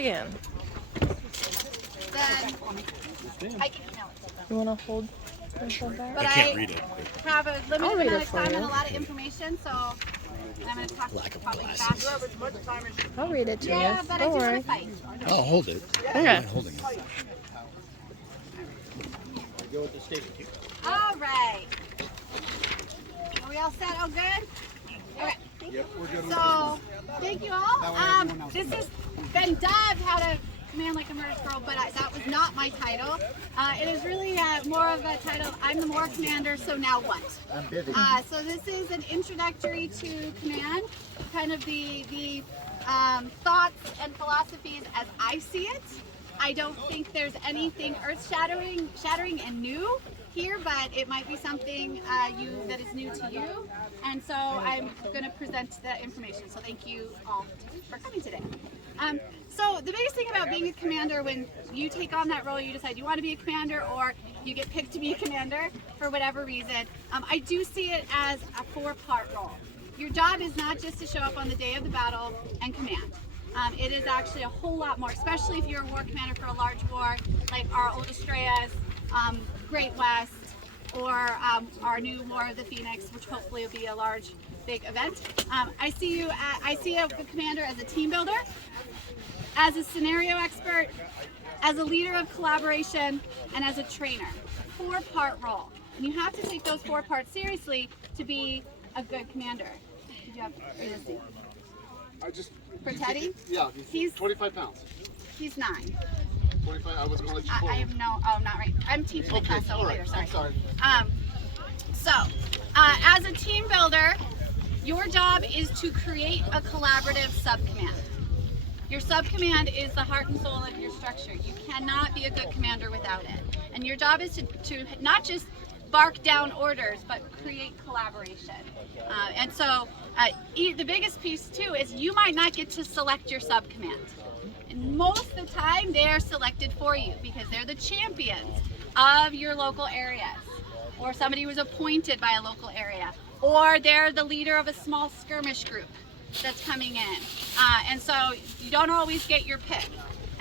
again. Then I can, no. You want to hold that? But I can't read it. have a limited read amount it of for time you. and a lot of information, so I'm going to talk probably fast. I'll read it to Yeah, you. but Don't I do worry. want to fight. I'll hold it. Okay. I'm holding it. All right. Are we all set? All good? Okay. So, thank you all. This has been dubbed How to Command Like a Murder Squirrel, but that was not my title. It is really more of a title, I'm the War Commander, so now what? I'm busy. So this is an introducry to command, kind of the thoughts and philosophies as I see it. I don't think there's anything earth-shattering and new here, but it might be something that is new to you. And so I'm going to present the information. So thank you all for coming today. So the biggest thing about being a commander, when you take on that role, you decide you want to be a commander or you get picked to be a commander for whatever reason, I do see it as a four-part role. Your job is not just to show up on the day of the battle and command. It is actually a whole lot more, especially if you're a war commander for a large war, like our old Estrellas, Great West, or our new War of the Phoenix, which hopefully will be a large, big event. I see a commander as a team builder, as a scenario expert, as a leader of collaboration, and as a trainer. Four-part role. And you have to take those 4 parts seriously to be a good commander. Did you have anything? I just. For Teddy? Yeah, He's 25 pounds. He's 9. 25. I was going to let you pull. I have no. Oh, not right. I'm teaching the class over later. Sorry. I'm sorry. So, as a team builder, your job is to create a collaborative sub-command. Your sub-command is the heart and soul of your structure. You cannot be a good commander without it. And your job is to not just bark down orders, but create collaboration. And so the biggest piece too is you might not get to select your sub-command. And most of the time they're selected for you because they're the champions of your local areas, or somebody was appointed by a local area, or they're the leader of a small skirmish group that's coming in. And so you don't always get your pick.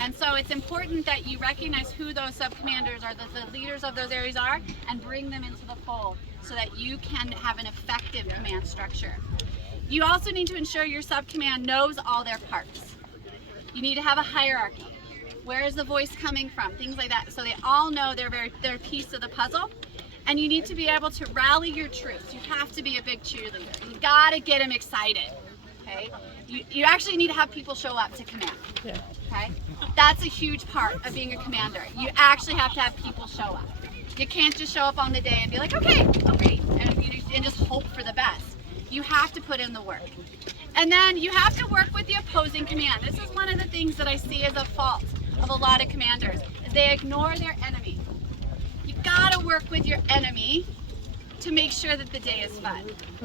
And so it's important that you recognize who those sub-commanders are, the leaders of those areas are, and bring them into the fold so that you can have an effective command structure. You also need to ensure your sub-command knows all their parts. You need to have a hierarchy. Where is the voice coming from? Things like that. So they all know their piece of the puzzle. And you need to be able to rally your troops. You have to be a big cheerleader. You gotta get them excited. Okay? You actually need to have people show up to command. Yeah. Okay? That's a huge part of being a commander. You actually have to have people show up. You can't just show up on the day and be like, okay, great, and just hope for the best. You have to put in the work. And then you have to work with the opposing command. This is one of the things that I see as a fault of a lot of commanders, is they ignore their enemy. You gotta work with your enemy to make sure that the day is fun.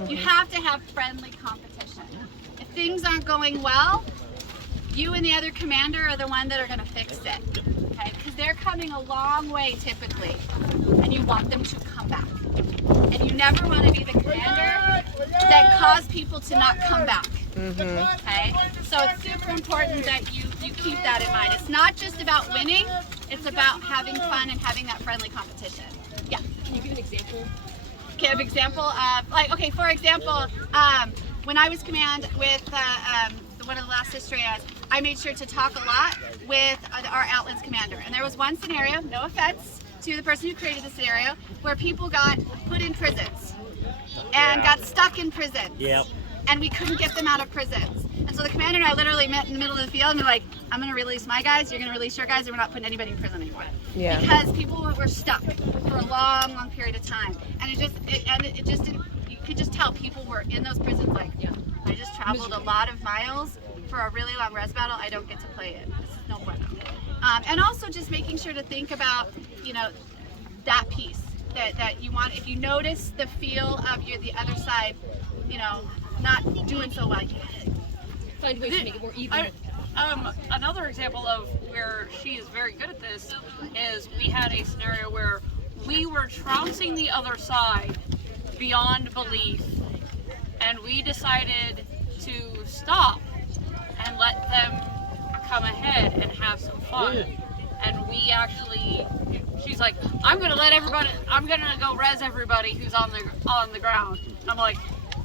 You have to have friendly competition. If things aren't going well, you and the other commander are the one that are gonna fix it, okay? Because they're coming a long way typically, and you want them to come back. And you never wanna be the commander that cause people to not come back, okay? So it's super important that you keep that in mind. It's not just about winning, it's about having fun and having that friendly competition. Yeah. Can you give an example? Okay, an example of, for example, when I was command with one of the last Estrellas, I made sure to talk a lot with our Outlands commander. And there was one scenario, no offense to the person who created the scenario, where people got put in prisons and got stuck in prisons. Yep. And we couldn't get them out of prisons. And so the commander and I literally met in the middle of the field and we're like, I'm gonna release my guys, you're gonna release your guys, and we're not putting anybody in prison anymore. Yeah. Because people were stuck for a long, long period of time. And you could just tell people were in those prisons like, I just traveled a lot of miles for a really long res battle, I don't get to play it. This is no bueno. And also just making sure to think about, that piece that you want. If you notice the feel of the other side, not doing so well, you Find ways to make it more even. Another example of where she is very good at this is we had a scenario where we were trouncing the other side beyond belief, and we decided to stop and let them come ahead and have some fun. And we actually, she's like, I'm gonna go res everybody who's on the ground. And I'm like,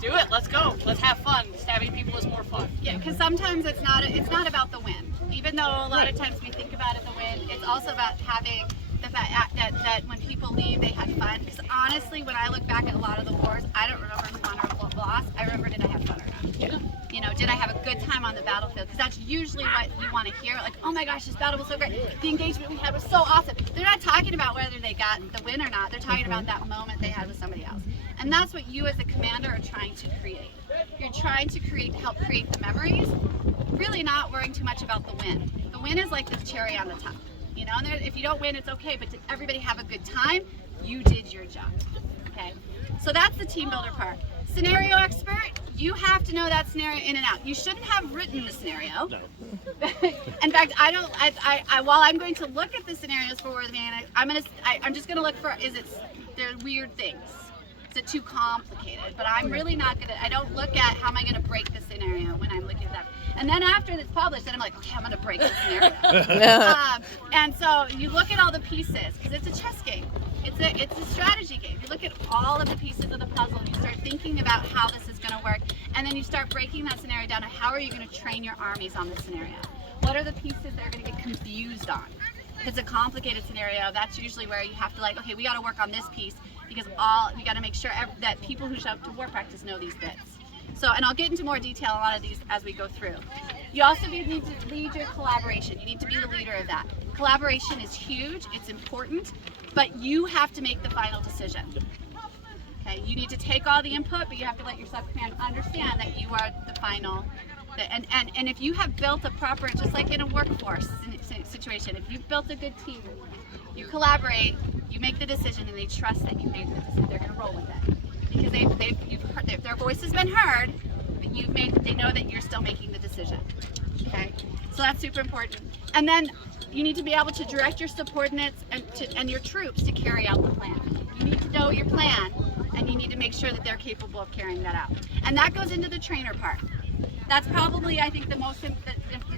do it, let's go, let's have fun. Stabbing people is more fun. Yeah, because sometimes it's not about the win. Even though a lot of times we think about it the win, it's also about having the fact that when people leave, they had fun. Because honestly, when I look back at a lot of the wars, I don't remember who won or lost. I remember, did I have fun or not? Yeah. You know, did I have a good time on the battlefield? Because that's usually what you want to hear. Like, oh my gosh, this battle was so great. The engagement we had was so awesome. They're not talking about whether they got the win or not. They're talking about that moment they had with somebody else. And that's what you as a commander are trying to create. You're trying to help create the memories, really not worrying too much about the win. The win is like the cherry on the top. You know, and if you don't win, it's okay, but did everybody have a good time? You did your job, okay? So that's the team builder part. Scenario expert, you have to know that scenario in and out. You shouldn't have written the scenario. No. In fact, while I'm going to look at the scenarios for Worthy Man, I'm just gonna look for, they're weird things. Is it too complicated? But I'm really not gonna, I don't look at how am I gonna break the scenario when I'm looking at that. And then after it's published, then I'm like, okay, I'm gonna break the scenario. And so you look at all the pieces, because it's a chess game. It's a strategy game. You look at all of the pieces of the puzzle, you start thinking about how this is gonna work, and then you start breaking that scenario down to how are you gonna train your armies on the scenario? What are the pieces that are gonna get confused on? If it's a complicated scenario, that's usually where you have to like, okay, we gotta work on this piece, because we gotta make sure that people who show up to war practice know these bits. So, and I'll get into more detail on a lot of these as we go through. You also need to lead your collaboration. You need to be the leader of that. Collaboration is huge, it's important, but you have to make the final decision. Okay, you need to take all the input, but you have to let your sub-command understand that you are the final. And if you have built a proper, just like in a workforce situation, if you've built a good team, you collaborate, you make the decision, and they trust that you made the decision. They're going to roll with it because their voice has been heard, but they know that you're still making the decision. Okay, so that's super important. And then you need to be able to direct your subordinates and your troops to carry out the plan. You need to know your plan, and you need to make sure that they're capable of carrying that out. And that goes into the trainer part. That's probably, I think, the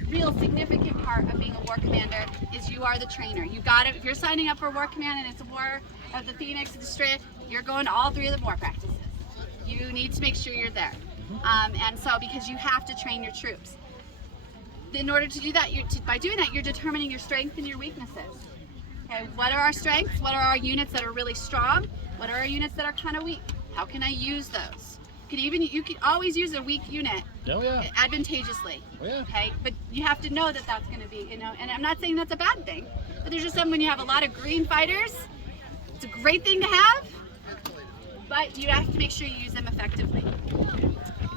real significant part of being a war commander is you are the trainer. You got it. If you're signing up for war command and it's a war of the Phoenix district, you're going to all 3 of the war practices. You need to make sure you're there. And so, because you have to train your troops. In order to do that, by doing that, you're determining your strengths and your weaknesses. Okay, what are our strengths? What are our units that are really strong? What are our units that are kind of weak? How can I use those? You can always use a weak unit advantageously. Okay, but you have to know that that's going to be, and I'm not saying that's a bad thing, but there's just some when you have a lot of green fighters, it's a great thing to have, but you have to make sure you use them effectively.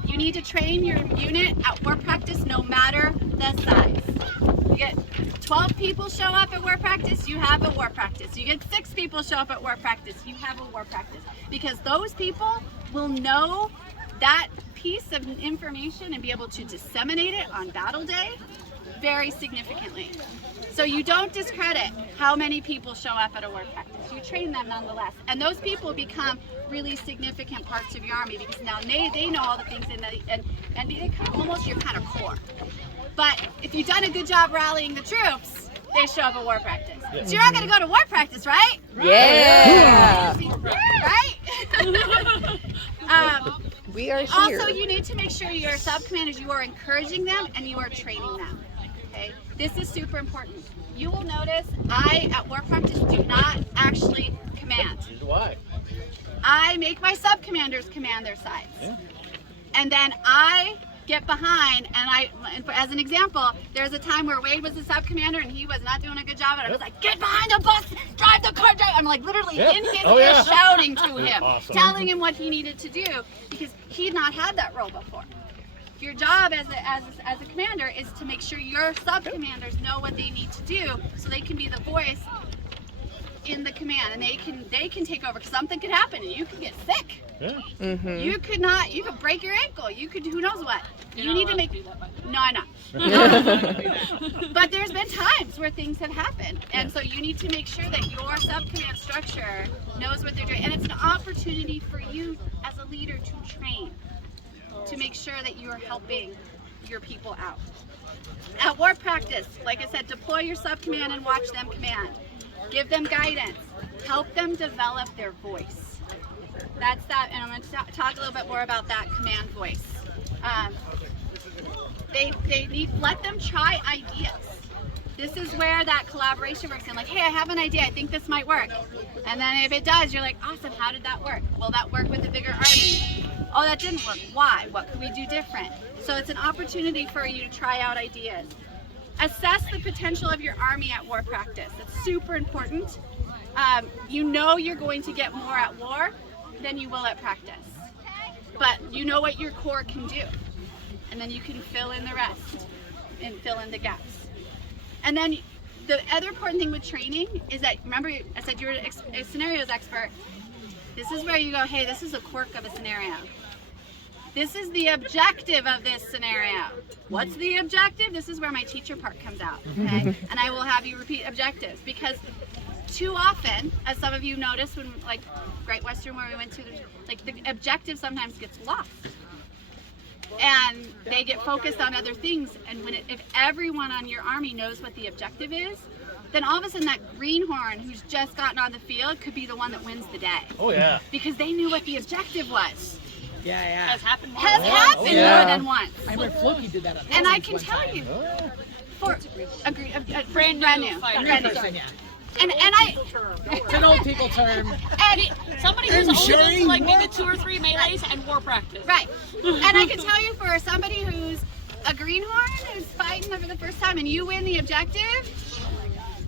You need to train your unit at war practice no matter the size. You get 12 people show up at war practice, you have a war practice. You get 6 people show up at war practice, you have a war practice. Because those people will know that piece of information and be able to disseminate it on battle day very significantly. So you don't discredit how many people show up at a war practice. You train them nonetheless. And those people become really significant parts of your army because now they know all the things and they become almost your kind of core. But if you've done a good job rallying the troops, they show up at war practice. So you're all going to go to war practice, right? Yeah. Right? We are here. Also, you need to make sure your sub-commanders, you are encouraging them and you are training them. Okay? This is super important. You will notice I, at war practice, do not actually command. Why? I make my sub-commanders command their sides. Yeah. And then I get behind, and as an example, there's a time where Wade was the sub-commander and he was not doing a good job, and I was like, get behind the bus, drive the car, drive. I'm like literally in his ear shouting to him, telling him what he needed to do, because he'd not had that role before. Your job as a commander is to make sure your sub-commanders know what they need to do so they can be the voice in the command, and they can take over, because something could happen and you could get sick. Yeah. Mm-hmm. You could break your ankle. You could, who knows what. You need to make, no, I'm not. But there's been times where things have happened. And so you need to make sure that your sub-command structure knows what they're doing. And it's an opportunity for you as a leader to train, to make sure that you are helping your people out. At war practice, like I said, deploy your sub-command and watch them command. Give them guidance. Help them develop their voice. That's that, and I'm going to talk a little bit more about that command voice. Let them try ideas. This is where that collaboration works in. Like, hey, I have an idea. I think this might work. And then if it does, you're like, awesome. How did that work? Will that work with a bigger army? Oh, that didn't work. Why? What could we do different? So it's an opportunity for you to try out ideas. Assess the potential of your army at war practice. That's super important. You know you're going to get more at war than you will at practice. But you know what your core can do. And then you can fill in the rest and fill in the gaps. And then the other important thing with training is that, remember I said you're a scenarios expert. This is where you go, hey, this is a quirk of a scenario. This is the objective of this scenario. What's the objective? This is where my teacher part comes out, okay? And I will have you repeat objectives, because too often, as some of you noticed when, like, Great Western where we went to, like, the objective sometimes gets lost. And they get focused on other things, and if everyone on your army knows what the objective is, then all of a sudden that greenhorn who's just gotten on the field could be the one that wins the day. Oh yeah. Because they knew what the objective was. Yeah, yeah. Has happened more. Has happened more than once. I remember Floki did that. And I can tell you, for a brand new. Person, yeah. And I, It's an old people term. and Somebody who's only sure been to like maybe what? 2 or 3 melees and war practice. right. And I can tell you, for somebody who's a greenhorn who's fighting for the first time and you win the objective,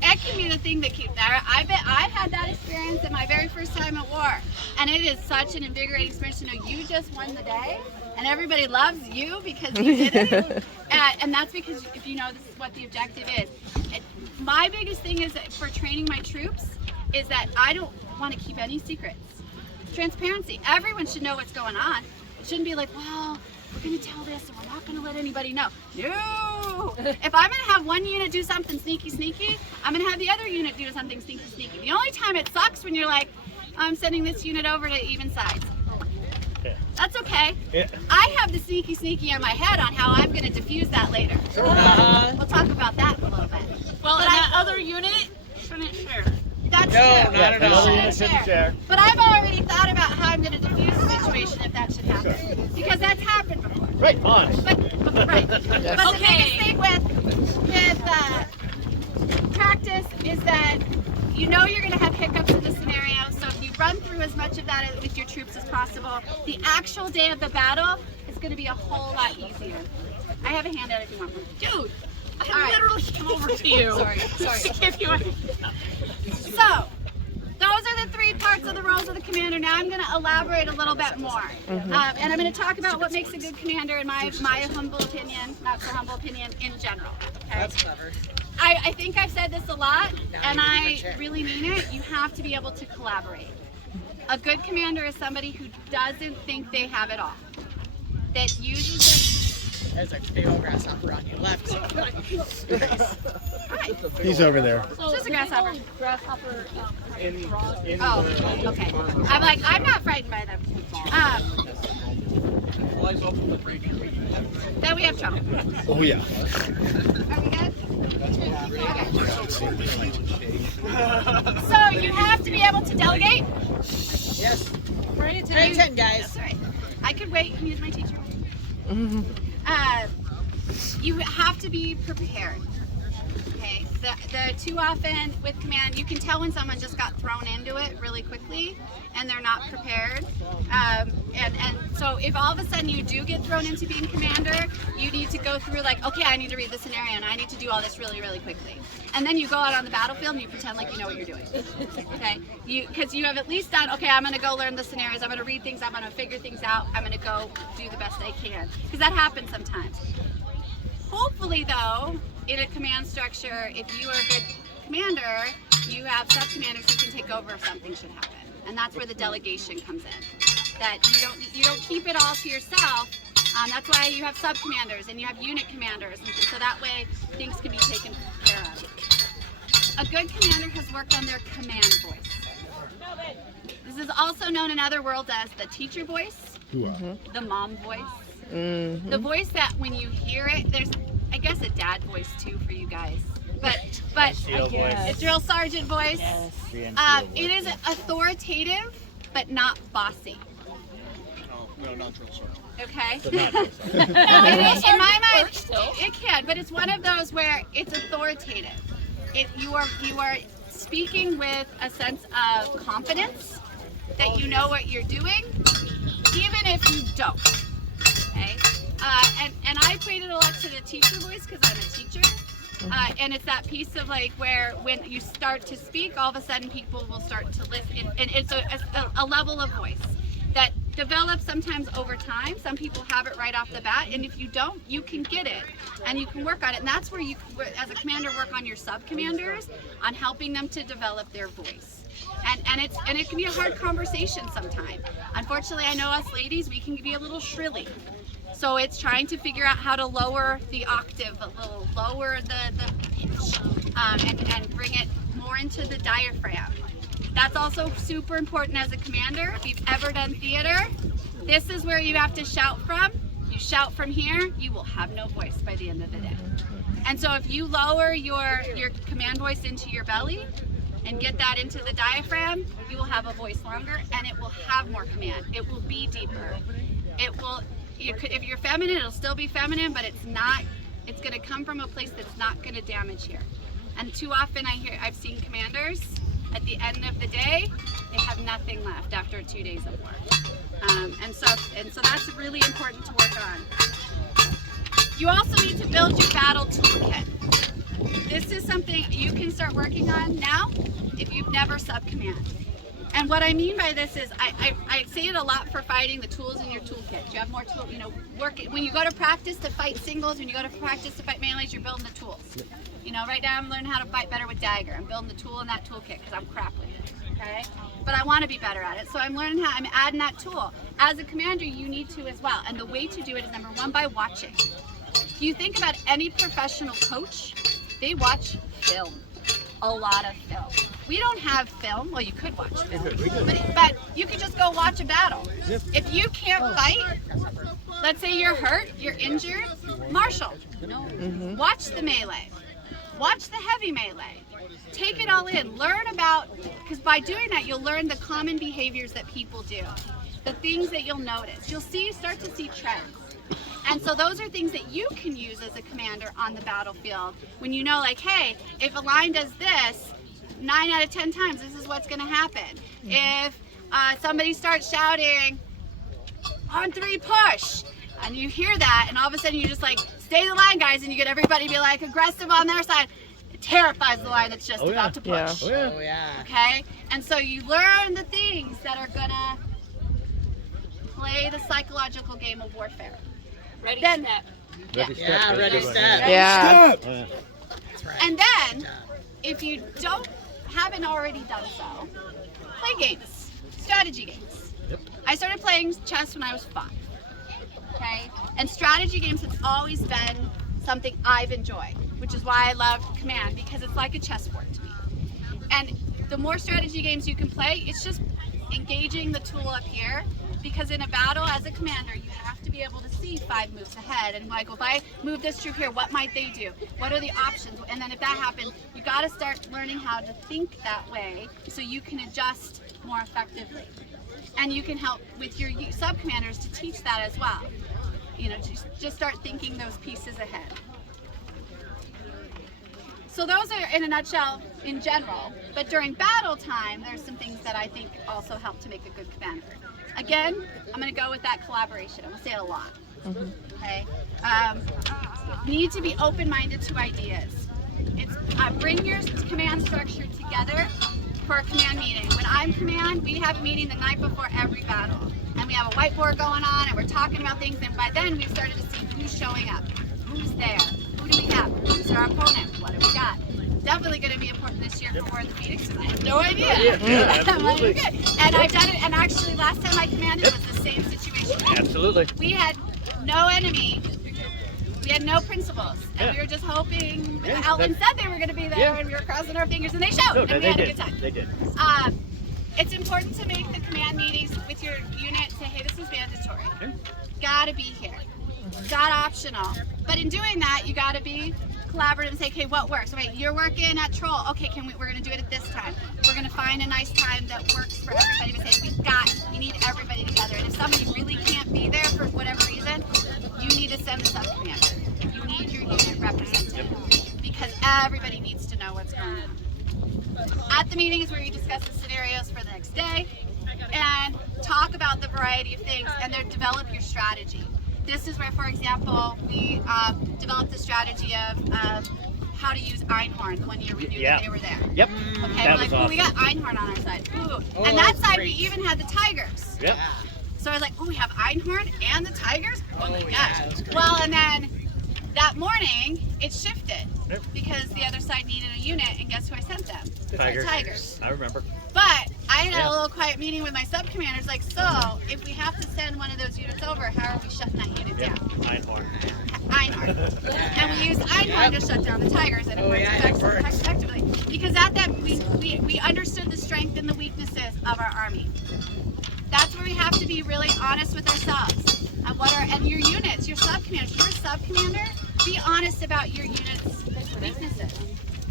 it can be the thing that keeps there. I had that experience at my very first time at war, and it is such an invigorating experience to know you just won the day, and everybody loves you because you did it. And that's because if you know this is what the objective is. My biggest thing is that for training my troops is that I don't want to keep any secrets. Transparency. Everyone should know what's going on. It shouldn't be like, well, we're going to tell this and we're not going to let anybody know. No! If I'm going to have one unit do something sneaky, I'm going to have the other unit do something sneaky. The only time it sucks when you're like, I'm sending this unit over to even sides. That's okay. Yeah. I have the sneaky in my head on how I'm going to diffuse that later. We'll talk about that in a little bit. Well, and that other unit shouldn't share. That's true. Yeah, at all. another unit shouldn't share. But I've already thought about how I'm going to diffuse the situation if that should happen. Because that's happened before. Right on. But the biggest thing with practice is that you know you're going to have hiccups in the scenario. So if you run through as much of that with your troops as possible, the actual day of the battle is going to be a whole lot easier. I have a handout if you want one. Dude, I All right. literally came over to you. Sorry. To give you a So, those are the 3 parts of the roles of the commander. Now I'm going to elaborate a little bit more. And I'm going to talk about what makes a good commander in my humble opinion, not so humble opinion, in general. Okay? That's clever. I think I've said this a lot, and I really mean it. You have to be able to collaborate. A good commander is somebody who doesn't think they have it all. That uses There's a big old grasshopper on your left. He's over there. it's just a grasshopper. Grasshopper. Oh, okay. I'm like, I'm not frightened by them. Then we have trouble. Oh yeah. Are we good? So you have to be able to delegate. Yes. Right, 10, guys. That's right. I could wait and use my teacher. You have to be prepared. Okay. The too often with command, you can tell when someone just got thrown into it really quickly and they're not prepared. And so if all of a sudden you do get thrown into being commander, you need to go through like, okay, I need to read the scenario and I need to do all this really, really quickly. And then you go out on the battlefield and you pretend like you know what you're doing. Okay? Because you have at least done, okay, I'm going to go learn the scenarios, I'm going to read things, I'm going to figure things out, I'm going to go do the best I can. Because that happens sometimes. Hopefully though, in a command structure, if you are a good commander, you have sub-commanders who can take over if something should happen. And that's where the delegation comes in. That you don't keep it all to yourself. That's why you have sub-commanders and you have unit commanders. And so that way things can be taken care of. A good commander has worked on their command voice. This is also known in other worlds as the teacher voice, the mom voice, The voice that when you hear it, there's, I guess, a dad voice too for you guys. But SCA voice. a drill sergeant voice. The NCO It is authoritative, but not bossy. No, not drill sergeant. Okay. But not drill sergeant. It is, in my mind, it can, but it's one of those where it's authoritative. You are speaking with a sense of confidence that you know what you're doing, even if you don't. Okay. And I equated a lot to the teacher voice because I'm a teacher. And it's that piece of like where when you start to speak, all of a sudden people will start to listen. And it's a level of voice that develops sometimes over time. Some people have it right off the bat, and if you don't, you can get it and you can work on it. And that's where you, as a commander, work on your sub-commanders on helping them to develop their voice. And it can be a hard conversation sometimes. Unfortunately, I know us ladies, we can be a little shrilly. So it's trying to figure out how to lower the octave, a little lower the pitch, and bring it more into the diaphragm. That's also super important as a commander. If you've ever done theater, this is where you have to shout from. You shout from here, you will have no voice by the end of the day. And so if you lower your command voice into your belly and get that into the diaphragm, you will have a voice longer and it will have more command. It will be deeper. It will, if you're feminine, it'll still be feminine, but it's gonna come from a place that's not gonna damage here. And too often I've seen commanders, at the end of the day, they have nothing left after 2 days of work. And so that's really important to work on. You also need to build your battle toolkit. This is something you can start working on now if you've never sub-command. And what I mean by this is, I say it a lot for fighting, the tools in your toolkit. You have more tools, work it. When you go to practice to fight singles, when you go to practice to fight melees, you're building the tools. Right now I'm learning how to fight better with dagger. I'm building the tool in that toolkit because I'm crap with it, okay? But I want to be better at it, so I'm adding that tool. As a commander, you need to as well. And the way to do it is, number one, by watching. If you think about any professional coach, they watch film, a lot of film. We don't have film. Well, you could watch film, but you could just go watch a battle. If you can't fight, let's say you're hurt, you're injured, martial. Watch the melee. Watch the heavy melee. Take it all in. Learn about, because by doing that, you'll learn the common behaviors that people do, the things that you'll notice. You'll start to see trends. And so those are things that you can use as a commander on the battlefield. When you know, like, hey, if a line does this, 9 out of 10 times, this is what's going to happen. If somebody starts shouting, on 3 push, and you hear that, and all of a sudden you just like, stay the line, guys, and you get everybody to be like aggressive on their side. It terrifies the line that's just about to push. Yeah. Oh yeah. Okay? And so you learn the things that are gonna play the psychological game of warfare. Ready, Then- step. Ready, step. Yeah, Ready, ready, step. step. Yeah. That's right. And then, Good job. if you haven't already done so, play games, strategy games. Yep. I started playing chess when I was 5. Okay? And strategy games has always been something I've enjoyed, which is why I love command, because it's like a chessboard to me. And the more strategy games you can play, it's just engaging the tool up here, because in a battle as a commander, you have to be able to see 5 moves ahead and like, if I move this troop here, what might they do? What are the options? And then if that happens, you got to start learning how to think that way so you can adjust more effectively. And you can help with your sub-commanders to teach that as well. Just start thinking those pieces ahead. So those are in a nutshell in general, but during battle time, there's some things that I think also help to make a good commander. Again, I'm going to go with that collaboration. I'm going to say it a lot. Okay. Need to be open-minded to ideas. It's bring your command structure together for a command meeting. When I'm command, we have a meeting the night before every battle, and we have a whiteboard going on, and we're talking about things. And by then, we've started to see who's showing up, who's there, who do we have, who's our opponent, what do we got. Definitely going to be important this year for War in the Phoenix, because I have no idea. Yeah, absolutely. And I've done it, and actually last time I commanded was the same situation. Absolutely. We had no enemy, we had no principals, and we were just hoping. Elton said they were going to be there, and we were crossing our fingers, and they showed, No, and they we had a did. good time. They did. It's important to make the command meetings with your unit say, hey, this is mandatory. Okay. Gotta be here. Not optional. But in doing that, you got to be collaborative and say, okay, what works? Right, you're working at Troll. Okay, we're going to do it at this time. We're going to find a nice time that works for everybody to say, we need everybody together. And if somebody really can't be there for whatever reason, you need to send the sub-commander. You need your unit represented because everybody needs to know what's going on. At the meeting is where you discuss the scenarios for the next day and talk about the variety of things and then develop your strategy. This is where, for example, we developed the strategy of how to use Einhorn. One year we knew that they were there. Yep. Okay, That we're like, was oh, we awesome. got Einhorn on our side. Ooh. Oh, And that side, great. we even had the Tigers. Yep. So I was like, oh, we have Einhorn and the Tigers? Oh my yeah, gosh. that was great. Well, and then that morning, it shifted Yep. because the other side needed a unit, and guess who I sent them? Tigers. The Tigers. I remember. But I had Yeah. a little quiet meeting with my sub-commanders, like, so if we have to send one of those units over, how are we shutting that unit Yeah. down? Einhorn. Einhorn. And we used Einhorn to shut down the Tigers, and it Oh, worked yeah, it works. effectively. Because at that, we understood the strength and the weaknesses of our army. That's where we have to be really honest with ourselves. And your units, your sub-commanders, you're a sub-commander, be honest about your unit's weaknesses.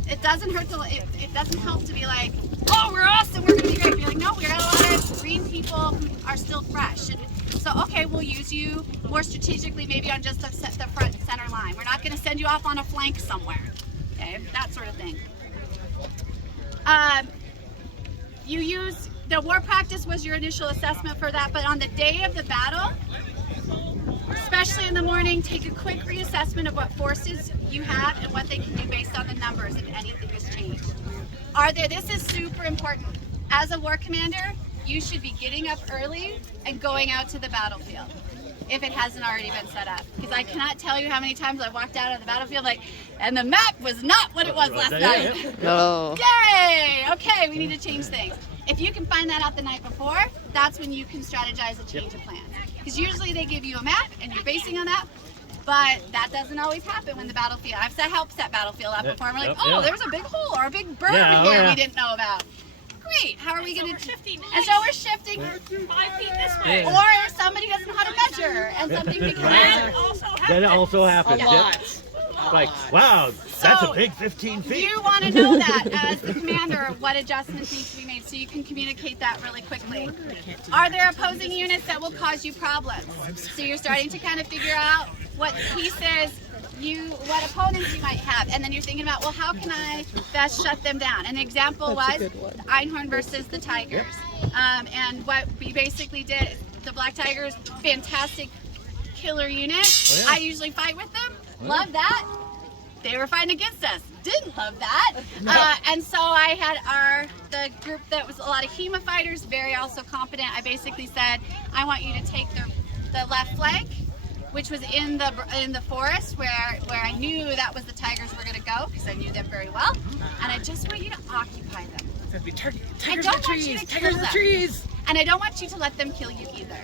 It doesn't hurt to, it doesn't help to be like, oh, we're awesome, we're gonna be great. Be like, no, we got a lot of green people who are still fresh. And so, okay, we'll use you more strategically, maybe on just the front center line. We're not gonna send you off on a flank somewhere. Okay, that sort of thing. The war practice was your initial assessment for that, but on the day of the battle, especially in the morning, take a quick reassessment of what forces you have and what they can do based on the numbers if anything has changed. This is super important. As a war commander, you should be getting up early and going out to the battlefield if it hasn't already been set up. Because I cannot tell you how many times I walked out on the battlefield like, and the map was not what it was last night. No. Yay! Okay, we need to change things. If you can find that out the night before, that's when you can strategize a change of plans. Because usually they give you a map and you're basing on that, but that doesn't always happen when the battlefield. I've helped set battlefield up before. And we're like, oh, there's a big hole or a big berm here we didn't know about. Great. How are we going to shifting? And so we're shifting. 5 feet this way. Or somebody doesn't know how to measure and something becomes. That also happens. That also happens. A Yep. lot. Like, wow, that's So, a big 15 feet. You want to know that as the commander, what adjustments need to be made so you can communicate that really quickly. Are there opposing units that will cause you problems? So you're starting to kind of figure out what pieces what opponents you might have, and then you're thinking about, well, how can I best shut them down? An example was the Einhorn versus the Tigers, and what we basically did. The Black Tigers, fantastic killer unit. Oh, yeah. I usually fight with them. Love that. They were fighting against us. Didn't love that. And so I had the group that was a lot of HEMA fighters, very also competent. I basically said, I want you to take the left flank, which was in the forest where I knew that was the Tigers were going to go because I knew them very well, and I just want you to occupy them. Tigers don't in the want you trees. to Tigers kill in the them. trees. And I don't want you to let them kill you either.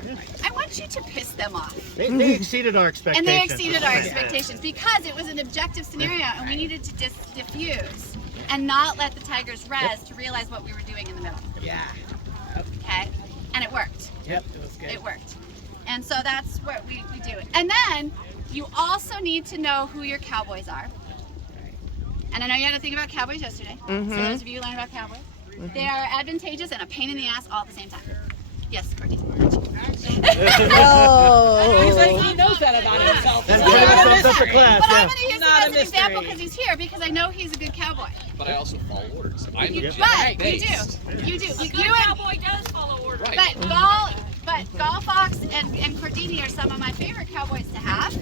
I want you to piss them off. They exceeded our expectations. And they exceeded our expectations because it was an objective scenario and we needed to diffuse and not let the Tigers res to realize what we were doing in the middle. Yeah. Okay? And it worked. Yep, it was good. It worked. And so that's what we do. And then you also need to know who your cowboys are. And I know you had to think about cowboys yesterday. So those of you who learned about cowboys. They are advantageous and a pain in the ass all at the same time. Yes, Courtney. Oh. He's like, he knows that about himself. That's It's not a good. That's mystery. the class, But I'm yeah. going to use him Not a as an example mystery. because he's here because I know he's a good cowboy. But I also follow orders. I'm You, legit but based. you do. A You good and cowboy does follow orders. Right. But Gall Fox and Cordini are some of my favorite cowboys to have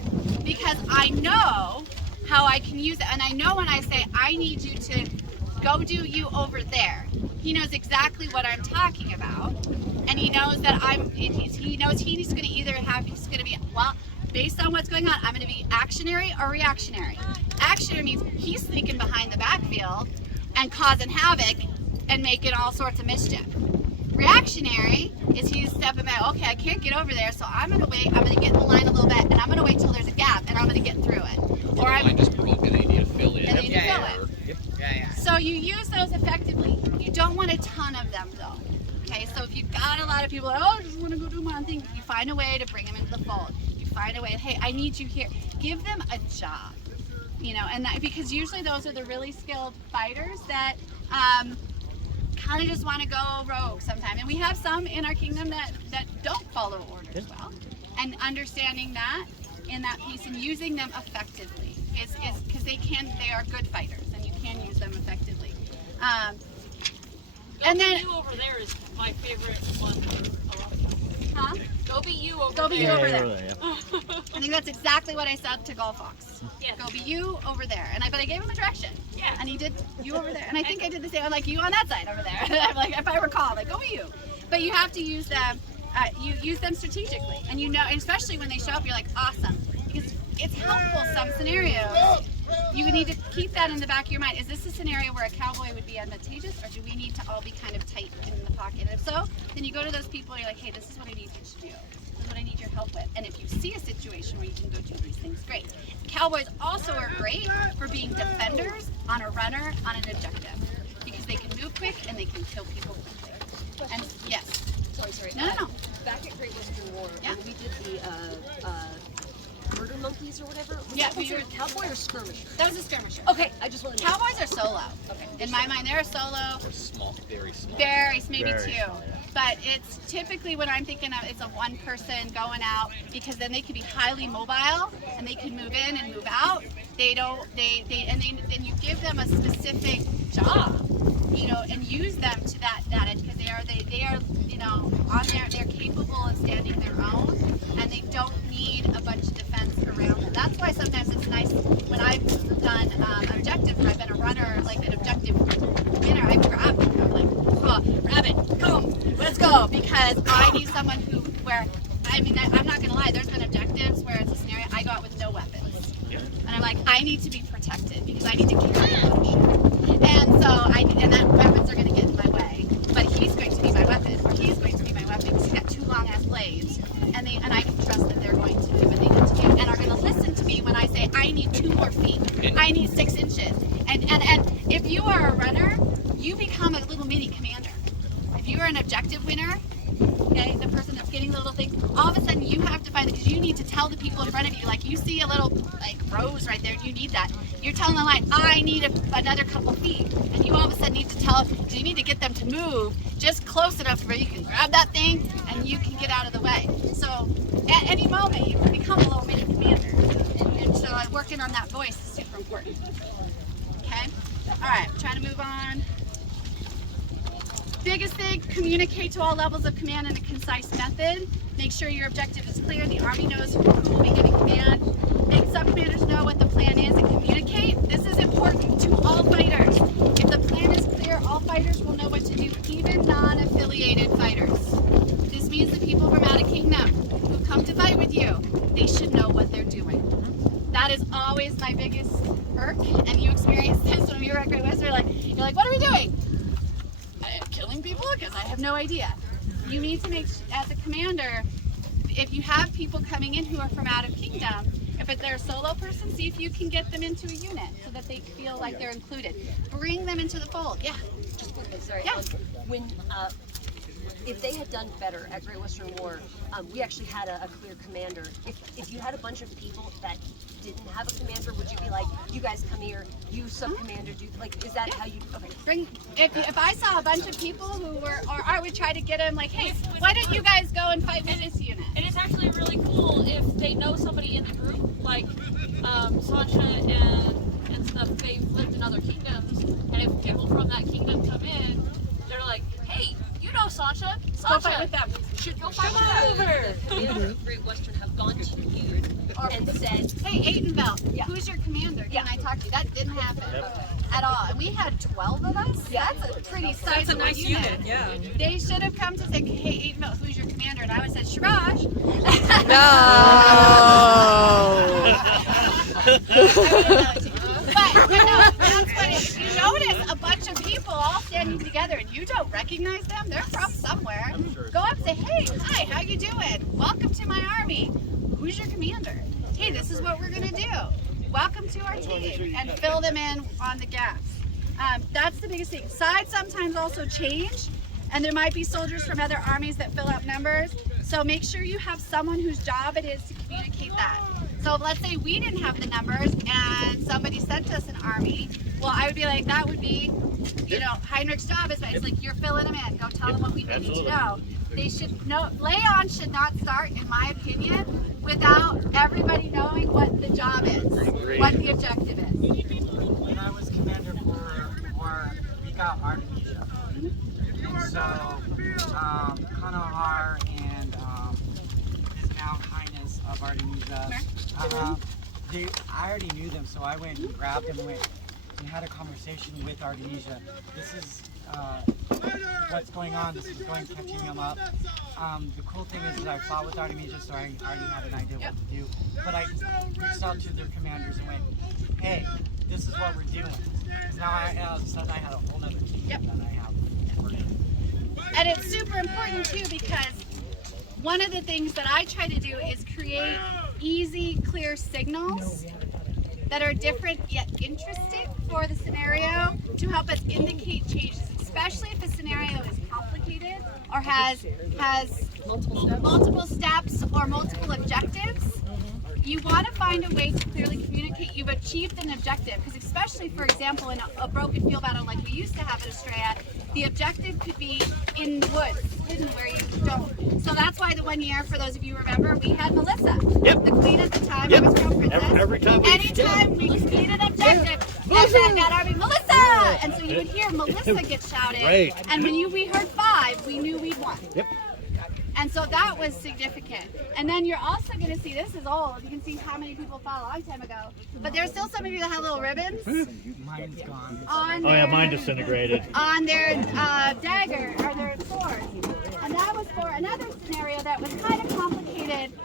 because I know how I can use it. And I know when I say, I need you to go do you over there, he knows exactly what I'm talking about. And he knows that he knows he's going to either he's going to be, well, based on what's going on, I'm going to be actionary or reactionary. Actionary means he's sneaking behind the backfield and causing havoc and making all sorts of mischief. Reactionary is he's stepping back, okay, I can't get over there, so I'm going to wait, I'm going to get in the line a little bit, and I'm going to wait till there's a gap, and I'm going to get through it. Or I'm just broken and you need to fill in. And then you Yeah, fill yeah. it. Yeah. So you use those effectively. You don't want a ton of them though. Okay, so if you've got a lot of people, oh, I just want to go do my own thing, you find a way to bring them into the fold. You find a way. Hey, I need you here. Give them a job, you know, and that, because usually those are the really skilled fighters that kind of just want to go rogue sometimes. And we have some in our kingdom that don't follow orders well, and understanding that in that piece and using them effectively is because they are good fighters and you can use them effectively. And then you over there is my favorite one for a lot of times. Huh? Go be you over Go be you there. over there. Yeah. I think that's exactly what I said to Golf Fox. Yes. Go be you over there. But I gave him a direction. Yeah. And he did you over there. And I think I did the same. I'm like, you on that side over there. I'm like, if I recall, like, go be you. But you have to use them. You use them strategically, and you know, especially when they show up, you're like, awesome, because it's helpful. Some scenarios, you need to keep that in the back of your mind. Is this a scenario where a cowboy would be advantageous, or do we need to all be kind of tight in the pocket? And if so, then you go to those people and you're like, hey, this is what I need you to do. This is what I need your help with. And if you see a situation where you can go do these things, great. Cowboys also are great for being defenders on a runner on an objective, because they can move quick and they can kill people quickly. And yes. Sorry. No. Back at Great Western War, Yeah. when we did the murder monkeys or whatever, was Yeah, that considered cowboy or skirmisher? That was a skirmisher. Okay, I just wanted to know. Cowboys are solo. Okay. In my mind, they're a solo. Small, very small. Maybe Very two. small, yeah. But it's typically what I'm thinking of, it's a one person going out, because then they can be highly mobile and they can move in and move out. Then you give them a specific job, you know, and use them to that edge, because they are, you know, they're capable of standing their own, and they don't need a bunch of defense around them. That's why sometimes it's nice when I've done objectives where I've been a runner, like an objective winner, I grab them, I'm like, cool, rabbit, come, let's go, because I need someone I'm not gonna lie, there's been objectives where it's a scenario I go out with no weapons. And I'm like, I need to be protected because I need to carry a load. And so and that weapons are gonna get in my way. But he's going to be my weapon, or he's going to be my weapon, because he's got two long ass blades. And I can trust that they're going to do what they need to do, and are gonna listen to me when I say I need 2 more feet. I need 6 inches. And if you are a runner, you become a little mini commander. If you are an objective winner, okay, the person that's getting the little thing, all of a sudden you have to find it, because you need to tell the people in front of you, like you see a little like rose right there, you need that. You're telling the line, I need another couple feet, and you all of a sudden need to tell, you need to get them to move just close enough where you can grab that thing and you can get out of the way. So at any moment you can become a little mini commander, and so working on that voice is super important. Okay, all right, trying to move on. Biggest thing, communicate to all levels of command in a concise method. Make sure your objective is clear. The Army knows who will be giving command. Make sub-commanders know what the plan is and communicate. This is important to all fighters. If the plan is clear, all fighters will know what to do, even non-affiliated fighters. This means the people from out of kingdom who come to fight with you, they should know what they're doing. That is always my biggest irk, and you experienced this when we were at Great Western. You're like, what are we doing? Killing people, because I have no idea. You need to make, as a commander, if you have people coming in who are from out of kingdom, if they're a solo person, see if you can get them into a unit so that they feel like they're included. Bring them into the fold. Yeah. Just quickly, sorry. Yeah. When if they had done better at Great Western War, we actually had a clear commander. If you had a bunch of people that didn't have a commander, would you be like, you guys come here, you sub-commander, do, like, is that how you, okay. If I saw a bunch of people who were, or I would try to get them like, hey, why don't you guys go and fight with this unit? And it's actually really cool if they know somebody in the group, like Sasha and stuff, they've lived in other kingdoms, and if people from that kingdom come in, they're like, hey, you know Sasha, Go fight with them. should go fight with her. The commander of Great Western have gone to you and said, Hey, Aitenbelt, Yeah. who's your commander? Can Yeah. I talk to you? That didn't happen at all. And we had 12 of us. Yeah. That's a pretty sizable unit. Yeah. They should have come to say, hey, Aitenbelt, who's your commander? And I would have said, Shiraj. But that's funny. If you notice a bunch of people all standing together and you don't recognize them, they're from somewhere. Go up and say, hey, hi, how you doing? Welcome to my army. Who's your commander? Hey, this is what we're gonna do. Welcome to our team, and fill them in on the gaps. That's the biggest thing. Sides sometimes also change, and there might be soldiers from other armies that fill out numbers. So make sure you have someone whose job it is to communicate that. So let's say we didn't have the numbers and somebody sent us an army. Well, I would be like, that would be, you know, Heinrich's job is, it's like, you're filling them in. Go tell them what we need to know. They should know, lay-on should not start, in my opinion, without everybody knowing what the job is, what the objective is. When I was commander for war, we got Artemisia. So, Kanahar and His Mount Highness of Artemisia, I already knew them, so I went and grabbed them and had a conversation with Artemisia. This is what's going on, this is catching them up. The cool thing is that I fought with Artemisia, so I already had an idea what to do. But I reached out to their commanders and went, hey, this is what we're doing. Because now all of a sudden I had a whole other team that I have working. And it's super important too, because one of the things that I try to do is create easy, clear signals that are different yet interesting for the scenario to help us indicate changes, especially if a scenario is complicated or has multiple steps or multiple objectives. You want to find a way to clearly communicate you've achieved an objective, because especially, for example, in a broken field battle like we used to have at Estrella, the objective could be in the woods, hidden where you don't. So that's why the one year, for those of you who remember, we had Melissa, the queen at the time. I was Crown Princess. Every time Anytime we completed an objective, that army, Melissa! And so you would hear Melissa get shouted. Right. And when we heard 5, we knew we'd won. Yep. And so that was significant. And then you're also going to see, this is old, you can see how many people fought a long time ago, but there's still some of you that have little ribbons Mine's gone. on Oh yeah, mine disintegrated. on their dagger or their sword. And that was for another scenario that was kind of complicated,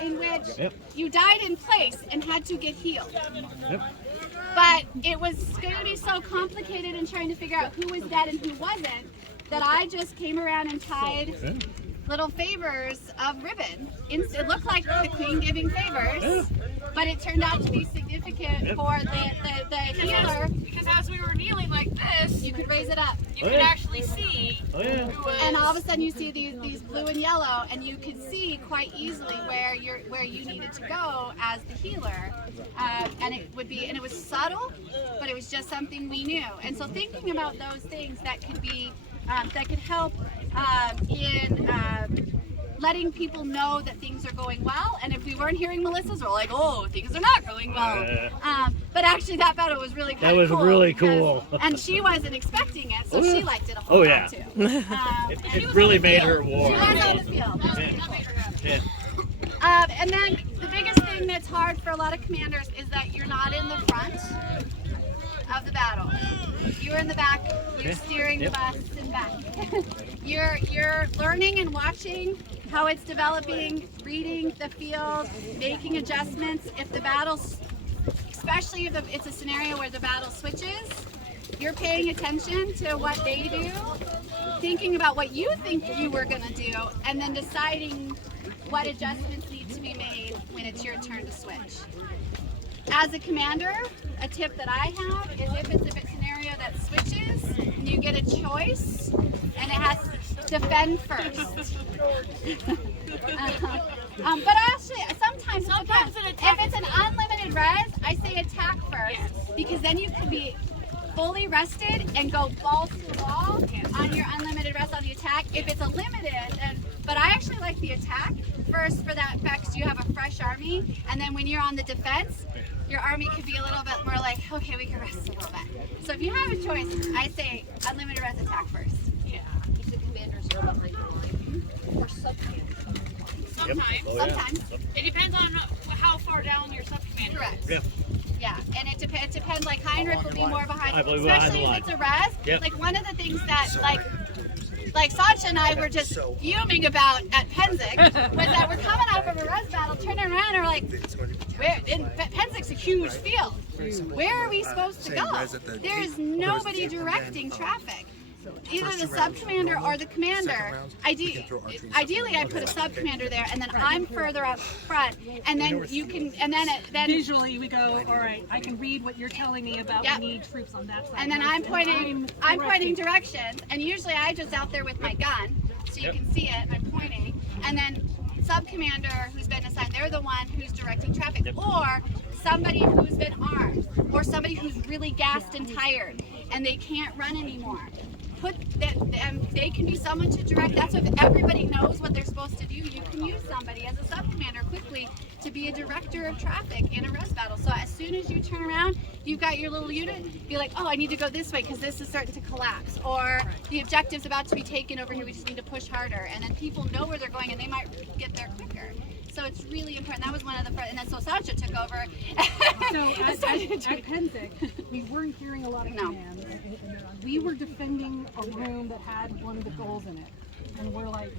in which you died in place and had to get healed. But it was going to be so complicated in trying to figure out who was dead and who wasn't, that I just came around and tied little favors of ribbon. It looked like the queen giving favors, but it turned out to be significant for the healer. Because as we were kneeling like this, You could raise it up. you could actually see who was. And all of a sudden you see these blue and yellow, and you could see quite easily where you needed to go as the healer. And it was subtle, but it was just something we knew. And so thinking about those things that could be that could help in letting people know that things are going well. And if we weren't hearing Melissa's, we're like, oh, things are not going well. But actually that battle was really kind of cool. That was really cool. And she wasn't expecting it, so she liked it a whole lot too. It really made her She warm. was on the field. Yeah. And then the biggest thing that's hard for a lot of commanders is that you're not in the front of the battle. You're in the back, you're steering the bus and back. You're learning and watching how it's developing, reading the field, making adjustments. If the battle, especially if it's a scenario where the battle switches, you're paying attention to what they do, thinking about what you think you were going to do, and then deciding what adjustments need to be made when it's your turn to switch. As a commander, a tip that I have is if it's a scenario that switches and you get a choice and it has to defend first. But actually, sometimes if it's an unlimited res, I say attack first, because then you can be fully rested and go balls to the wall on your unlimited rest on the attack. If it's a limited, but I actually like the attack first for that fact, because you have a fresh army, and then when you're on the defense, your army could be a little bit more like, okay, we can rest a little bit. So if you have a choice, I say unlimited res attack first. Yeah. If the commanders are behind the line, or sub-commanders. Sometimes. Sometimes. It depends on how far down your sub-commander Correct. is. Yeah, and it depends, like Heinrich will be more behind, I believe behind especially the if line. it's a res. Like one of the things that like Sasha and I were just fuming about at Penzig was that we're coming off of a res battle, turning around and we're like, Penzig's a huge field. Where are we supposed to go? There's nobody directing traffic. Either the sub-commander or the commander. Ideally, I put a sub-commander there, and then I'm further up front, and then you can, and then Visually, we go, all right, I can read what you're telling me about we need troops on that side. and then I'm pointing directions, and usually I just out there with my gun, so you can see it, and I'm pointing, and then sub-commander who's been assigned, they're the one who's directing traffic, or somebody who's been armed, or somebody who's really gassed and tired and they can't run anymore. Put that, they can be someone to direct. That's what, if everybody knows what they're supposed to do, you can use somebody as a sub-commander quickly to be a director of traffic in a res battle. So as soon as you turn around, you've got your little unit, be like, oh, I need to go this way because this is starting to collapse, or the objective's about to be taken over here, we just need to push harder. And then people know where they're going and they might get there quicker. So it's really important. That was one of the first, and then so Sasha took over. So at Penzic, we weren't hearing a lot of commands. We were defending a room that had one of the goals in it. And we're like,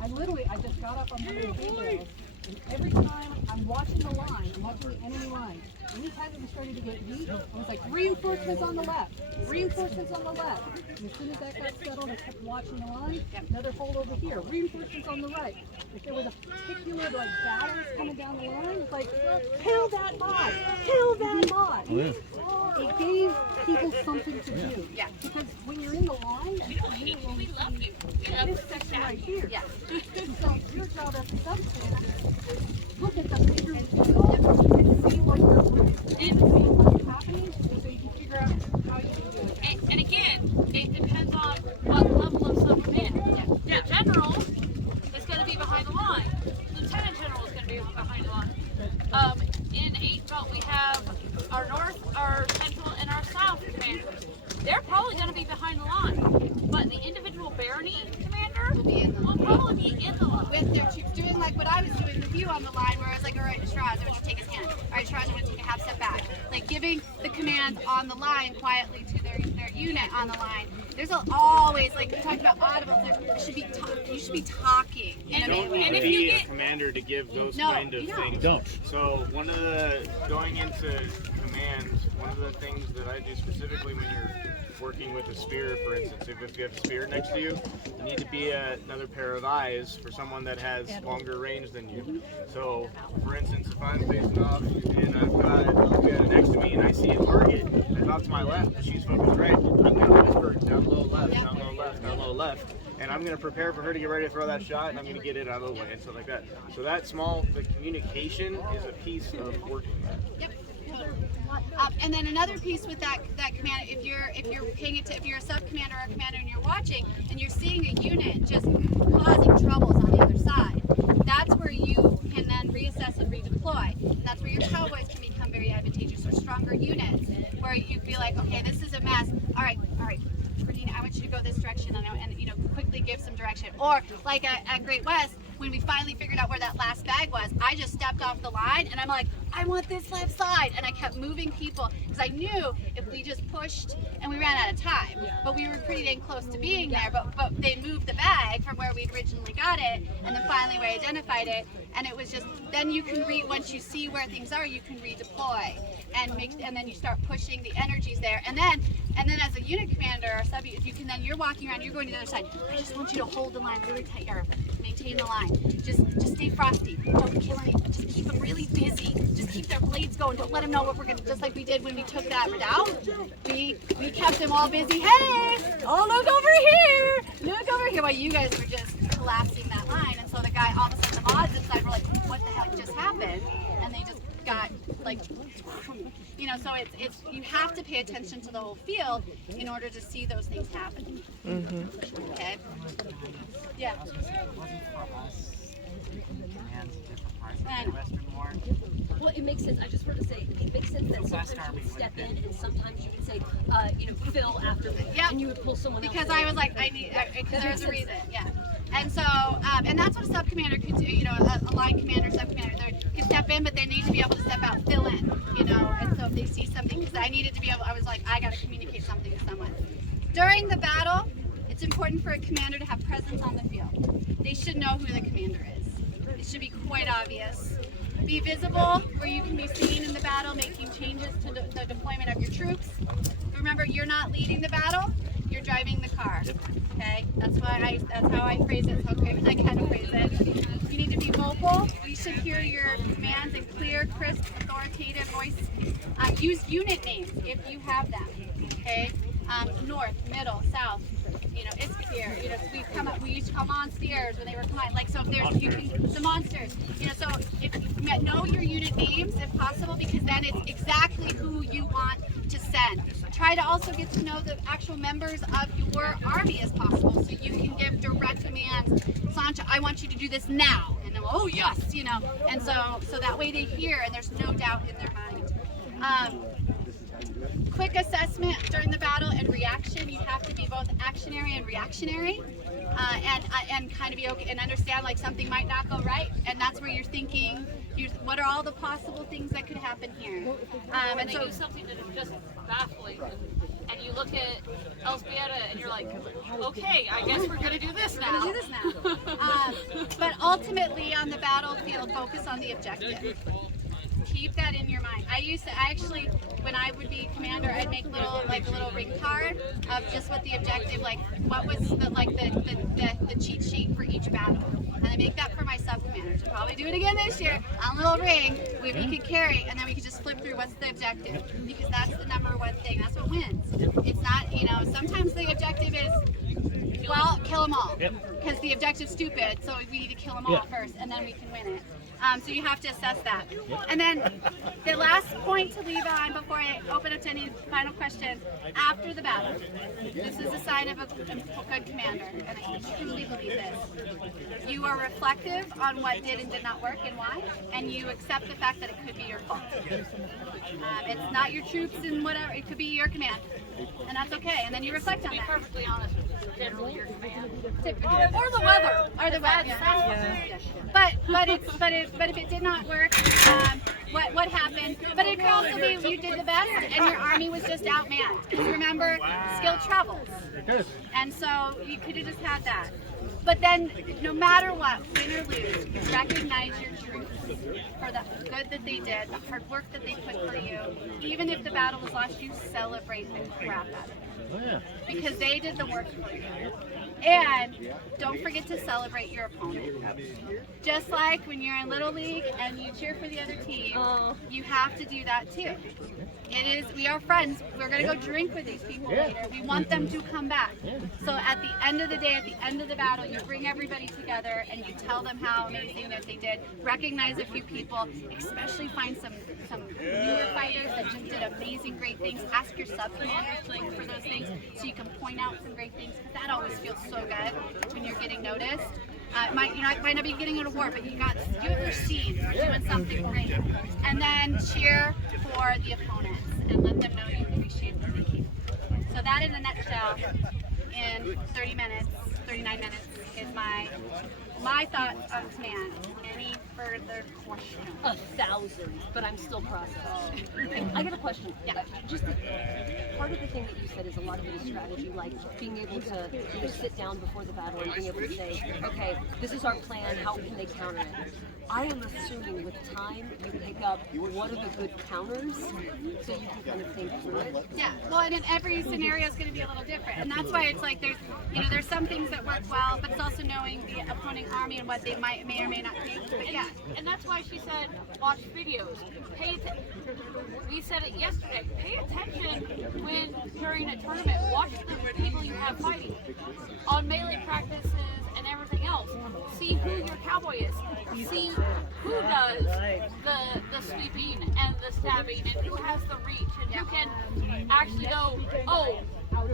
I just got up on one of the windows, and every time I'm watching the line, I'm watching the enemy line, anytime it was starting to get weak, I was like, reinforcements on the left, reinforcements on the left. And as soon as that got settled, I kept watching the line, another hold over here, reinforcements on the right. If there was a particular battle coming down the line, it's like, kill that bot, kill that bot. It gave people something to do. Yeah. Because when you're in the line, We love you. this section right here. Yeah. So your job as a sub-commander is look at the bigger picture and see what you're doing, and see what's happening, so you can figure out how you can do it. And again, it depends on what level of sub-commander. Yeah, general is going to be behind the line. Lieutenant general is going to be behind the line. In 8 belt, we have our north, our central, and our south commanders. They're probably going to be behind the line, but the individual barony commander will probably be in the line. With their troops, doing like what I was doing with you on the line, where I was like, all right, Shiraz, I'm going to take his hand. All right, Shiraz, I'm going to take a half step back. Like giving the commands on the line quietly to their unit on the line. There's always, like we talked about audibles, you should be talking. You don't need to be a commander to give those kind of things. Don't. So going into command, one of the things that I do specifically when you're working with a spear, for instance, if you have a spear next to you, you need to be another pair of eyes for someone that has longer range than you. So, for instance, if I'm facing off and I've got Elzbieta next to me and I see a target that's off to my left, but she's focused right, I'm going to whisper down low left, down low left, down low left, and I'm going to prepare for her to get ready to throw that shot, and I'm going to get it out of the way and stuff like that. So that the communication is a piece of working that. Yep. And then another piece with that command, if you're a sub commander or a commander and you're watching and you're seeing a unit just causing troubles on the other side, that's where you can then reassess and redeploy. And that's where your cowboys can become very advantageous, or stronger units, where you feel like, okay, this is a mess. All right, Regina, I want you to go this direction and quickly give some direction. Or like at Great West, when we finally figured out where that last bag was, I just stepped off the line and I'm like, I want this left side, and I kept moving people because I knew if we just pushed, and we ran out of time, but we were pretty dang close to being there, but they moved the bag from where we'd originally got it, and then finally we identified it, and it was just, then you can once you see where things are, you can redeploy and then you start pushing the energies there, and then as a unit commander or sub, if you can, then you're walking around, you're going to the other side. I just want you to hold the line really tight, or maintain the line. Just stay frosty. Don't kill anyone. Just keep them really busy. Just keep their blades going. Don't let them know what we're gonna. Just like we did when we took that redoubt. We kept them all busy. Hey, oh look over here. Look over here. While you guys were just collapsing that line, and so the guy, all of a sudden the mods inside were like, what the heck just happened? And they just got like, so it's you have to pay attention to the whole field in order to see those things happening. Mm-hmm. Okay. Yeah. Well, it makes sense. I just want to say, it makes sense that sometimes you would step in and sometimes you would say, fill after me. Yeah. And you would pull someone else. Because I was like, because there's a reason. Yeah. And so, and that's what a sub-commander could do, a line commander, sub-commander, they can step in, but they need to be able to step out, fill in, and so if they see something, because I needed to be able, I was like, I got to communicate something to someone. During the battle, it's important for a commander to have presence on the field. They should know who the commander is. It should be quite obvious. Be visible where you can be seen in the battle, making changes to the deployment of your troops. Remember, you're not leading the battle, you're driving the car. Okay, that's how I phrase it. So okay, I kind of phrase it. You need to be vocal. We should hear your commands in clear, crisp, authoritative voice. Use unit names if you have them. Okay. north, middle, south. You know, Elzbieta, you know, we used to call monsters when they were combined. Like, so if there's the monsters, you know, so if know your unit names if possible, because then it's exactly who you want to send. Try to also get to know the actual members of your army as possible, so you can give direct commands. Sancha, I want you to do this now, and they'll, oh yes, you know, and so that way they hear and there's no doubt in their mind. Quick assessment during the battle and reaction. You have to be both actionary and reactionary, and kind of be okay and understand like something might not go right, and that's where you're thinking, what are all the possible things that could happen here? And they do something that is just baffling, and you look at Elzbieta and you're like, okay, I guess we're gonna do this now. But ultimately on the battlefield, focus on the objective. Keep that in your mind. I actually, when I would be commander, I'd make a little ring card of just what the objective, like what was the cheat sheet for each battle. And I make that for my sub-commanders. I'll probably do it again this year on a little ring we could carry, and then we could just flip through what's the objective, because that's the number one thing. That's what wins. It's not, you know, sometimes the objective is, well, kill them all, because the objective's stupid, so we need to kill them all first, and then we can win it. So you have to assess that. And then the last point to leave on before I open up to any final questions, after the battle, this is a sign of a good commander, and I truly believe this. You are reflective on what did and did not work and why, and you accept the fact that it could be your fault. It's not your troops and whatever, it could be your command, and that's okay, and then you reflect on that. To be perfectly honest, it's generally your command. Or the weather. Or the weather. Yeah. But if it did not work, what happened? But it could also be you did the best and your army was just outmanned. Because remember, skill travels. And so you could have just had that. But then, no matter what, win or lose, recognize your troops for the good that they did, the hard work that they put for you. Even if the battle was lost, you celebrate the crap out of it. Because they did the work for you. And don't forget to celebrate your opponent. Just like when you're in Little League and you cheer for the other team, you have to do that too. We are friends. We're going to go drink with these people later. We want them to come back. So at the end of the day, at the end of the battle, you bring everybody together and you tell them how amazing that they did. Recognize a few people, especially find some newer fighters that just did amazing, great things. Ask your sub-commanders to look for those things so you can point out some great things, because that always feels so good when you're getting noticed. Might not be getting an award, but you were seen. You're doing something great. And then cheer for the opponents and let them know you appreciate what they keep. So that in a nutshell, in 39 minutes, is my thought on command. Any further questions? 1,000, but I'm still processing. I got a question. Yeah. Just part of the thing that you said is a lot of it is strategy, like being able to sit down before the battle and being able to say, okay, this is our plan, how can they counter it? I am assuming with time you pick up what are the good counters so you can kind of think through it. Yeah, well, and in every scenario is going to be a little different, and that's why it's like there's some things that work well, but it's also knowing the opposing army and what they may or may not do. But yeah, and that's why she said watch videos. We said it yesterday. Pay attention when during a tournament. Watch the people you have fighting on melee practices and everything else. See who your cowboy is. See who does the sweeping and the stabbing and who has the reach and who can actually go, oh,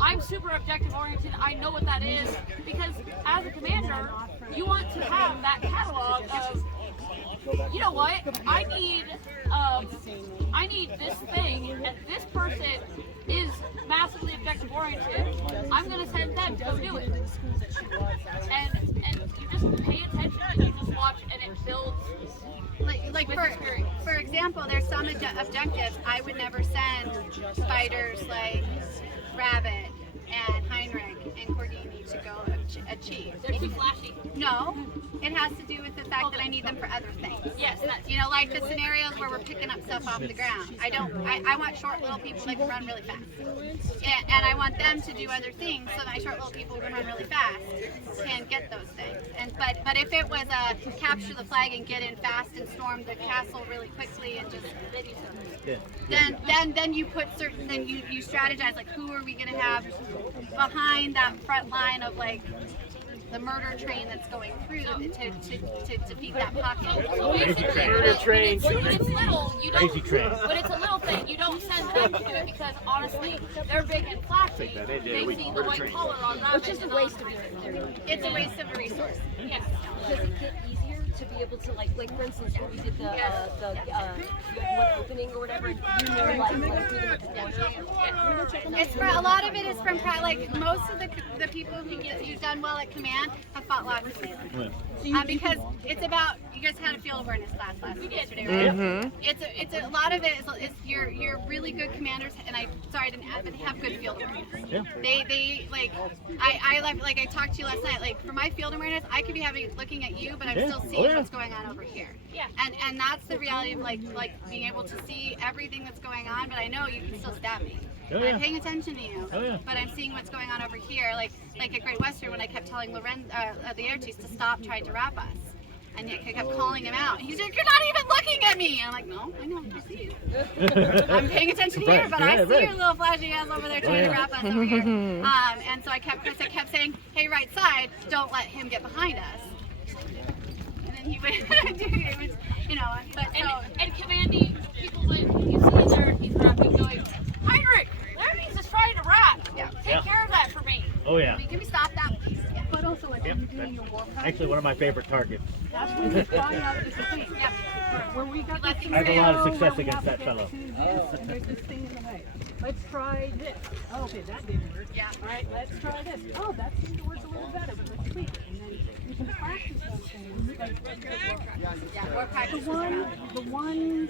I'm super objective oriented, I know what that is, because as a commander, you want to have that catalog of, you know what, I need this thing, and this person is massively objective oriented, I'm going to send them to go do it. And you just pay attention and you just watch, and it builds. Like for example, there's some objectives I would never send fighters like Rabbit and Heinrich and Courtney need to go achieve. They're too flashy. No, it has to do with the fact that I need them for other things. Yes, that's You know, like the scenarios where we're picking up stuff off the ground. I want short little people that can run really fast. And I want them to do other things so that my short little people who can run really fast can get those things. But if it was a capture the flag and get in fast and storm the castle really quickly and just then you put you strategize like who are we gonna have behind that front line of like the murder train that's going through to defeat that pocket. So basically, Murder train. when it's little, you don't. Crazy train. When it's a little thing, you don't send them to do it because honestly, they're big and flashy. They see the white collar on that. It's just a waste of your It's a waste of a resource. Yes. Does it get easier to be able to like for instance when we did the you had one opening or whatever, you knew like what to do with the corner? It's for a lot of it is from like most of the people who've done well at command have fought lots of seasons. Because it's about you guys had a field awareness class yesterday, right? It's a lot of it is you're really good commanders, and I didn't add, but they have good field awareness. Yeah. They like I talked to you last night. Like for my field awareness, I could be looking at you, but I'm still seeing what's going on over here. Yeah. And that's the reality of like being able to see everything that's going on, but I know you can still stab me. Oh, yeah. I'm paying attention to you, but I'm seeing what's going on over here. Like at Great Western, when I kept telling the air chiefs to stop trying to wrap us, and yet I kept calling him out. He's like, "You're not even looking at me." I'm like, "No, I know, I see you. I'm paying attention here, but I see your little flashy ass over there trying to wrap us over here." And so I kept saying, "Hey, right side, don't let him get behind us." And then he would do it, you know. But And commanding people when you see he's rapping going, Heinrich, Larry's just trying to rap. Yeah. Take care of that for me. Oh yeah. Can we stop that, please? Yeah. But also, like, when you're doing your war practice, Actually, one of my favorite targets. that's when you try out this thing. Yep. Where we got Let this them I had a lot of scenario success where we against have that to fellow. get to this, and there's this thing in the way. Let's try this. Oh, okay, that didn't work. Yeah. All right, let's try this. Oh, that seemed to work a little better, but let's tweak it. And then you can practice those things. Like, Yeah, war practice. the one,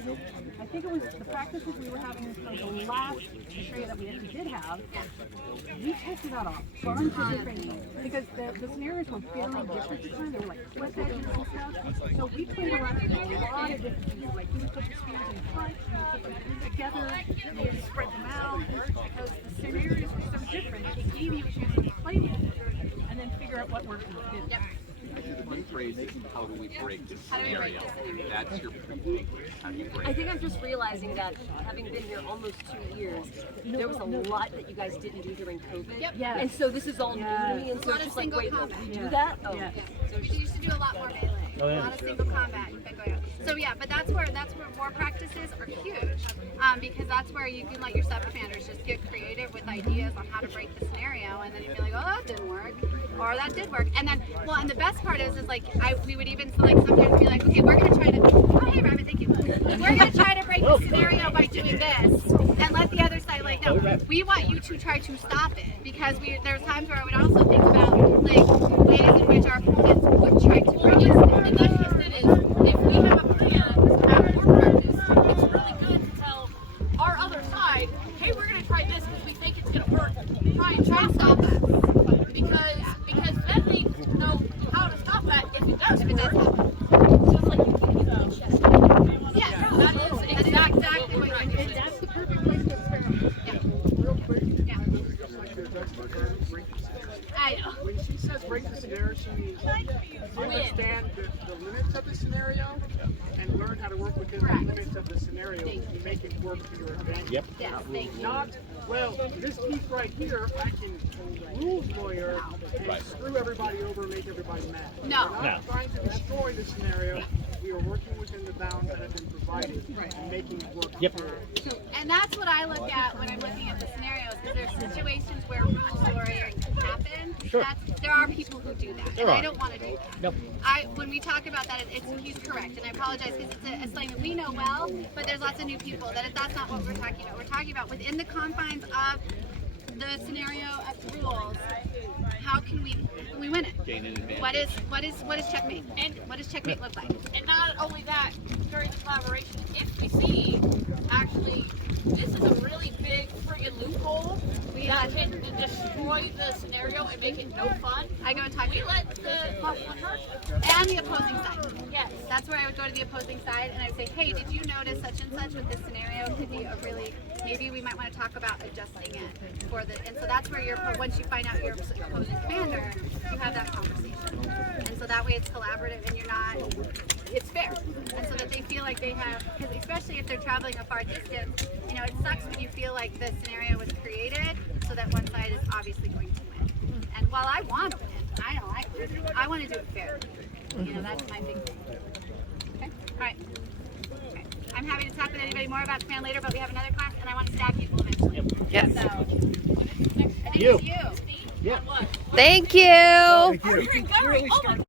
I think it was the practices we were having for the last area that we actually did have. We tested out a bunch of different things because the scenarios were very different this time. They were like flip edges and stuff. So we played around with a lot of different things. Like you would put the spears in front, you would put them together, you would spread them out because the scenarios were so different. It gave you a chance to play with it and then figure out what worked and what didn't. Yep. One phrase is how do we break this How do we break scenario? this scenario? That's your how do you break I think I'm just realizing that having been here almost 2 years, there was a lot that you guys didn't do during COVID. Yep. Yes. And so this is all new to me, and A so lot it's of just like, single wait, combat. we do that? Oh. Yeah. So we used to do a lot more melee. Oh, yeah. A lot of single combat. So yeah, but that's where war practices are huge, because that's where you can let your sub commanders just get creative with ideas on how to break the scenario, and then you'd be like, oh, that didn't work, or that did work, and then and the best part is like we would even like sometimes be like, okay, we're gonna try to. Oh, hey, Rabbit, thank you. We're gonna try to break the scenario by doing this, and let the other side like, no, we want you to try to stop it, because there's times where I would also think about like ways in which our opponents would try to break it. And that's just it is, if we have a plan at war practice, it's really good to tell our other side, hey, we're going to try this because we think it's going to work. Try and stop us. Because then they know how to stop that if it does work. So it's like you can get the chest. Yeah, That is exactly what you do. That's the perfect place to experiment. I know. When she says break the scenario, she means understand the limits of the scenario and learn how to work within the limits of the scenario to make it work to your advantage. Yep. Yes, thank you. Not, well, this piece right here, I can rules lawyer and screw everybody over and make everybody mad. No. We're not trying to destroy the scenario. We are working within the bounds that have been provided and making it work. Yep. And that's what I look at when I'm looking at the scenarios, because there's situations where rules lawyering can happen. Sure. There are people who do that, and I don't want to do that. Nope. When we talk about that, he's correct, and I apologize because it's something that we know well, but there's lots of new people that's not what we're talking about. We're talking about within the confines of the scenario of the rules. How can we win it? gain an advantage? What is checkmate? And what does checkmate look like? And not only that, during the collaboration, if we see, actually, this is a really big friggin' loophole, We that imagine to destroy the scenario and make it no fun. I go and talk We to let the person and the opposing side. Yes. That's where I would go to the opposing side and I'd say, hey, did you notice such and such with this scenario could be a really, maybe we might want to talk about adjusting it for the, and so that's where you're, once you find out your opposing commander, you have that conversation. And so that way it's collaborative and you're not, it's fair. And so that they feel like they have, because especially if they're traveling a far distance, you know, it sucks when you feel like the scenario was created so that one side is obviously going to win. And while I want to win, I want to do it fair. You know, that's my big thing. Okay? All right. Okay. I'm happy to talk with anybody more about command later, but we have another class and I want to stab people eventually. Yes. So, I think You. it's you. Yeah. Thank you. Thank you. Gary, oh my